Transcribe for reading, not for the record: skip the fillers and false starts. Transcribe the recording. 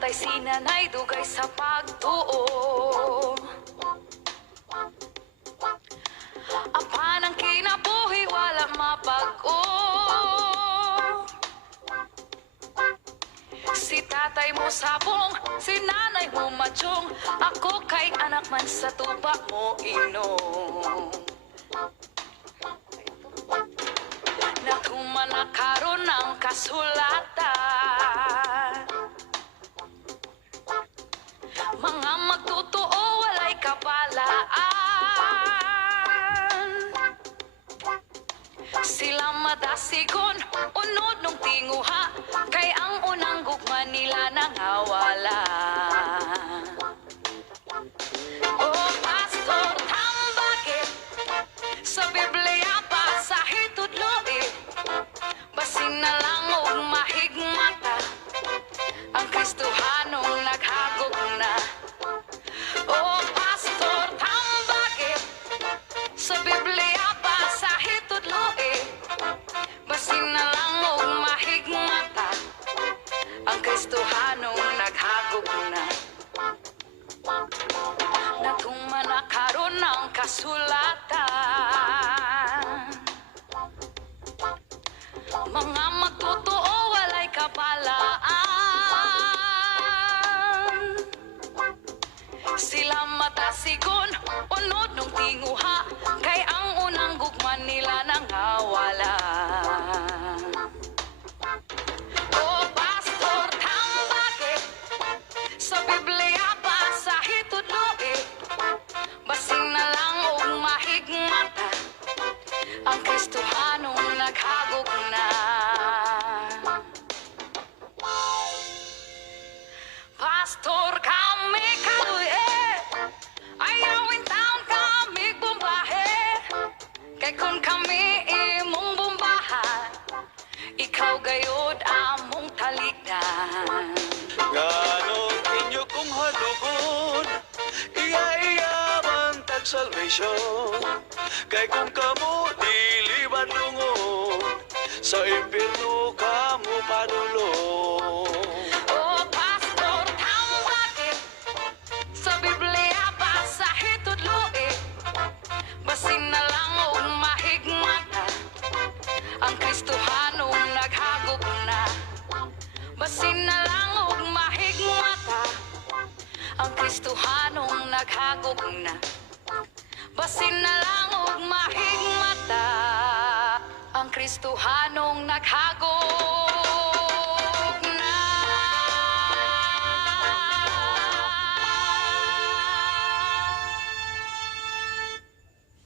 namatay si nanay dugay sa pagtuo. Apan ang kinabuhi wala mapag-o. Si tatay mo sabong, si nanay mo matsyong, ako kay anak man sa tuba mo inom. Nakumana karon ang kasulatan, mga magtotoo walay kabalaan. Sila madasigon, unod nung tinguha, kay ang unang gugma nila nangawala. Oh, pastor, tambakit sa Biblia pa sa hitudloe, basin na lang og mahigmata, ang Kristohanong naghagok na. Oh, pastor, tambakit sa Biblia pa sa hitudloe, basin na lang og mahigmata, ang Kristohanong naghagok na. Nagkumana karon ng kasulatan, mga magtotoo walay kabalaan. Sila matasigon, unod nung tinguha, kay ang unang gugman nila nangawala. Oh, pastor, tambakit sa Biblia pa sa hitudloe, basin na lang og mahigmata, ang Kristohanong naghagok na. Pastor, kami kaluye, ayawin taon kami bumbahe, kay kung kami imong bumbahan, ikaw gayod among talikdan. Nganong inyo kong halugon, iya-iya man tag salvation, kay kung kamo diliban lungon, sa impyerno kamo padulong. Oh, pastor, tambakit sa Biblia pa sa hitudloe, basin na lang og mahigmata, ang Kristohanong naghagok na. Basin na lang og mahigmata, ang Kristohanong naghagok na. Basin na lang og mahigmata, ang Kristohanong naghagok